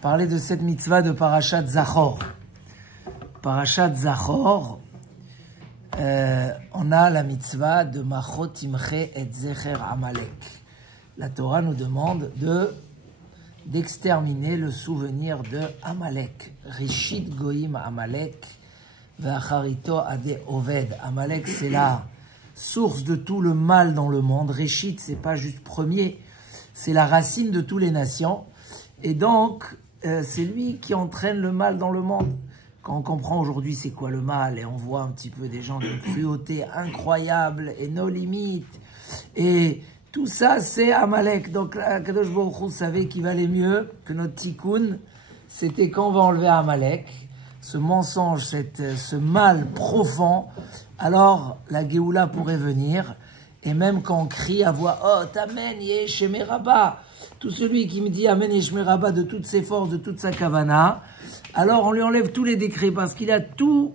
parler de cette mitzvah de Parashat Zachor. Parashat Zachor, on a la mitzvah de Machot Imche et Zecher Amalek. La Torah nous demande d'exterminer le souvenir de Amalek. Rishit Goïm Amalek, Ve'acharito Ade Oved. Amalek, c'est la source de tout le mal dans le monde. Rishit, c'est pas juste premier, c'est la racine de toutes les nations. Et donc, c'est lui qui entraîne le mal dans le monde. Quand on comprend aujourd'hui c'est quoi le mal, et on voit un petit peu des gens d'une cruauté incroyable et nos limites, et tout ça c'est Amalek. Donc Kadosh Baruch Hu savait qu'il valait mieux que notre tikkun, c'était quand on va enlever Amalek, ce mensonge, ce mal profond, alors la Géoula pourrait venir. Et même quand on crie à voix haute, Amen Yeshemé Rabba, tout celui qui me dit Amen Yeshemé Rabba de toutes ses forces, de toute sa kavana, alors on lui enlève tous les décrets parce qu'il a tout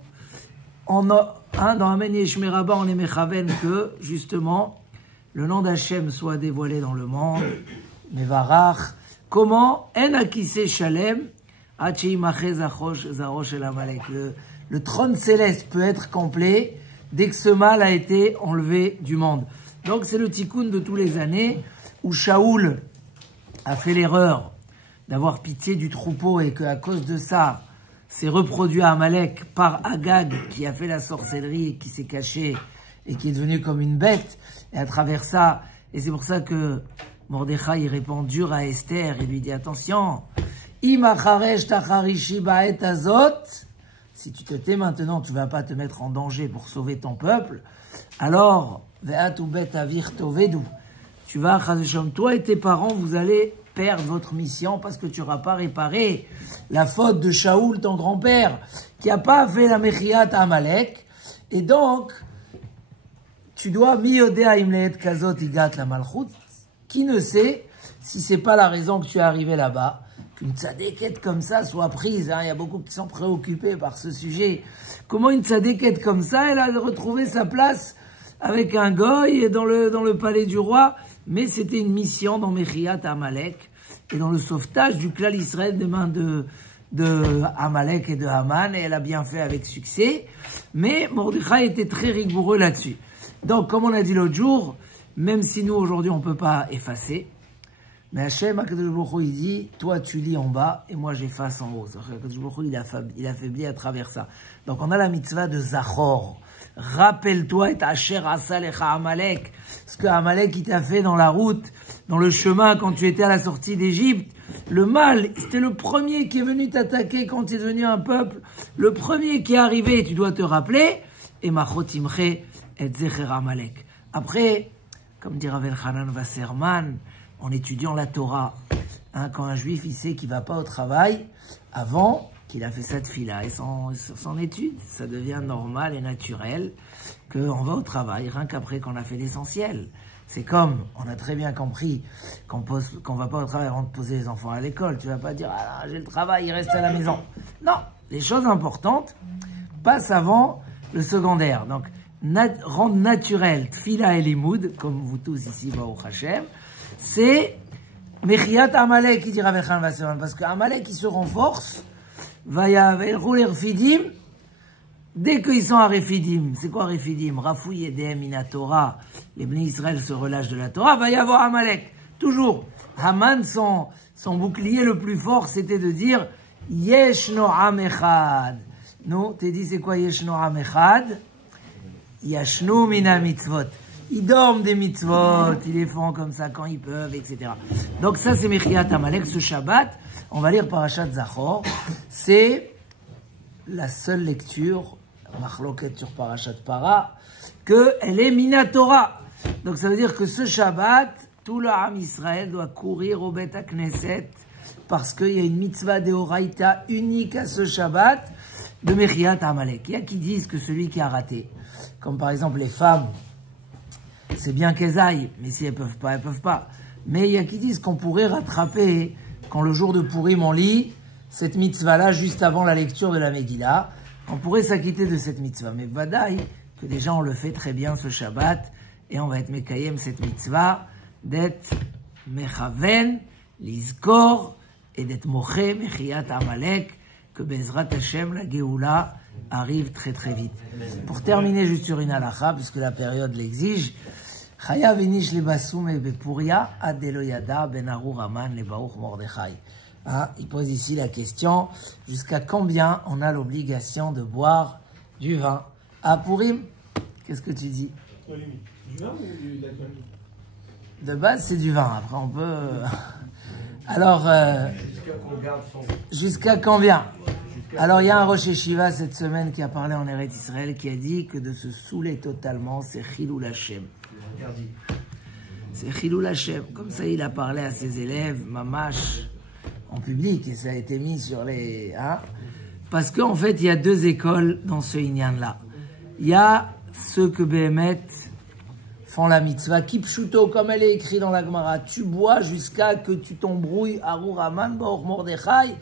dans Amen Yeshemé Rabba, on est mechaven que justement le nom d'Hachem soit dévoilé dans le monde. Mevarach, comment En akise shalem achei mache zarosh el Amalek. Le trône céleste peut être complet dès que ce mal a été enlevé du monde. Donc c'est le tikkun de tous les années où Shaoul a fait l'erreur d'avoir pitié du troupeau et qu'à cause de ça, s'est reproduit à Amalek par Agag qui a fait la sorcellerie et qui s'est caché et qui est devenu comme une bête. Et à travers ça, et c'est pour ça que Mordechai répond dur à Esther et lui dit attention, Imacharesh tacharishi ba'et azot. Si tu te tais maintenant, tu ne vas pas te mettre en danger pour sauver ton peuple. Alors, tu vas, toi et tes parents, vous allez perdre votre mission parce que tu n'auras pas réparé la faute de Shaoul, ton grand-père, qui n'a pas fait la Mechiat à Amalek. Et donc, tu dois miyodea imleet kazot igat la malchut. Qui ne sait si c'est pas la raison que tu es arrivé là-bas, qu'une tzadékette comme ça soit prise. Il y a beaucoup qui sont préoccupés par ce sujet. Comment une tzadékette comme ça, elle a retrouvé sa place avec un goy et dans le palais du roi. Mais c'était une mission dans Mechiat Amalek et dans le sauvetage du clan Israël des mains de Amalek et de Haman. Et elle a bien fait avec succès. Mais Mordechai était très rigoureux là-dessus. Donc, comme on a dit l'autre jour, même si nous aujourd'hui on ne peut pas effacer, mais Hachem, Akadosh Baruch Hu, il dit, toi tu lis en bas et moi j'efface en haut. Akadosh Baruch Hu, il affaiblit à travers ça. Donc on a la mitzvah de Zachor. Rappelle-toi et Asher Asalecha Amalek. Ce que Amalek il t'a fait dans la route, dans le chemin quand tu étais à la sortie d'Égypte. Le mal, c'était le premier qui est venu t'attaquer quand tu es devenu un peuple. Le premier qui est arrivé, tu dois te rappeler. Et Machot Imche et Zecher Amalek. Après, comme dit Rav Elchanan Wasserman, en étudiant la Torah, quand un juif il sait qu'il ne va pas au travail, avant qu'il a fait sa tefila et son étude, ça devient normal et naturel qu'on va au travail, rien qu'après qu'on a fait l'essentiel. C'est comme, on a très bien compris qu'on ne va pas au travail avant de poser les enfants à l'école. Tu ne vas pas dire, ah, j'ai le travail, il reste à la maison. Non, les choses importantes passent avant le secondaire. Donc, rendre naturel tefila et limoud, comme vous tous ici, Baruch Hashem, c'est Mechiat Amalek qui dira Vechan Vaseman, parce que Amalek il se renforce, rouler Refidim, dès qu'ils sont à Refidim. C'est quoi Refidim? Rafouille Edem Ina Torah, les Bnei Israël se relâchent de la Torah, va y avoir Amalek. Toujours. Haman, son bouclier le plus fort, c'était de dire Yeshno Am Echad. Non, t'es dit c'est quoi Yeshno Am Echad? Yashnu Mina Mitzvot. Ils dorment des mitzvot, ils les font comme ça quand ils peuvent, etc. Donc ça c'est Mechiat Amalek. Ce Shabbat, on va lire Parashat Zachor. C'est la seule lecture, Machloket sur Parashat Para, qu'elle est Minatora. Donc ça veut dire que ce Shabbat, tout le Ham Israël doit courir au Bet HaKnesset parce qu'il y a une mitzvah d'Eoraita unique à ce Shabbat de Mechiat Amalek. Il y a qui disent que celui qui a raté, comme par exemple les femmes, c'est bien qu'elles aillent, mais si elles peuvent pas, elles peuvent pas. Mais il y a qui disent qu'on pourrait rattraper, quand le jour de Purim on lit, cette mitzvah-là, juste avant la lecture de la Megillah, on pourrait s'acquitter de cette mitzvah. Mais vadaï, que déjà on le fait très bien ce Shabbat, et on va être mekayem cette mitzvah, d'être mechaven, lizkor, et d'être moché, Mechiyat Amalek, que Bezrat Hashem, la Géoula, arrive très très vite. Pour terminer juste sur une halakha, puisque la période l'exige, Chaya venish le basum et bepuria adelo yada ben arur aman le baruch Mordechai. Il pose ici la question, jusqu'à combien on a l'obligation de boire du vin à Purim? Qu'est-ce que tu dis? Du vin ou de l'alcool? De base, c'est du vin. Après, on peut... Alors, jusqu'à combien? Alors, il y a un Rosh Yeshiva cette semaine qui a parlé en Eretz Israël qui a dit que de se saouler totalement, c'est Chilul Hashem. C'est Chilul Hashem. Comme ça, il a parlé à ses élèves, mamash, en public, et ça a été mis sur les... Parce qu'en fait, il y a deux écoles dans ce Inyan-là. Il y a ceux que Béhémet font la mitzvah, Kipshuto, comme elle est écrite dans la Gemara, tu bois jusqu'à que tu t'embrouilles, Arur Aman, Baruch Mordechai.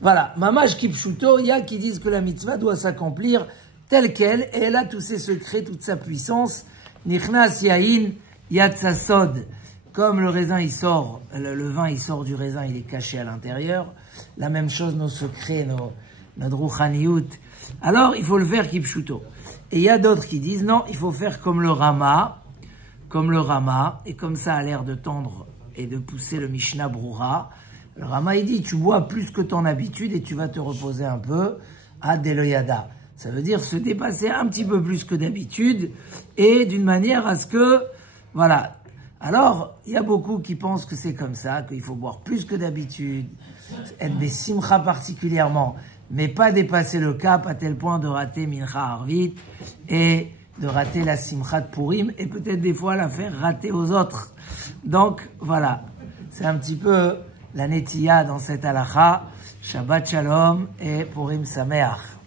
Voilà, Mamash Kipshuto, il y a qui disent que la mitzvah doit s'accomplir telle qu'elle, et elle a tous ses secrets, toute sa puissance. Nichnas Yahin, Yatsasod. Comme le raisin il sort, le vin il sort du raisin, il est caché à l'intérieur. La même chose, nos secrets, notre rouchaniout. Alors, il faut le faire kipshuto. Et il y a d'autres qui disent, non, il faut faire comme le Rama, et comme ça a l'air de tendre et de pousser le Mishnah Broura. Le Rama, il dit, tu bois plus que ton habitude et tu vas te reposer un peu à Deloyada. Ça veut dire se dépasser un petit peu plus que d'habitude et d'une manière à ce que, voilà. Alors, il y a beaucoup qui pensent que c'est comme ça, qu'il faut boire plus que d'habitude, être des simcha particulièrement, mais pas dépasser le cap à tel point de rater Mincha Arvit et de rater la simcha de Purim et peut-être des fois la faire rater aux autres. Donc, voilà. C'est un petit peu la nettiya dans cette halakha. Shabbat Shalom et Purim Sameach.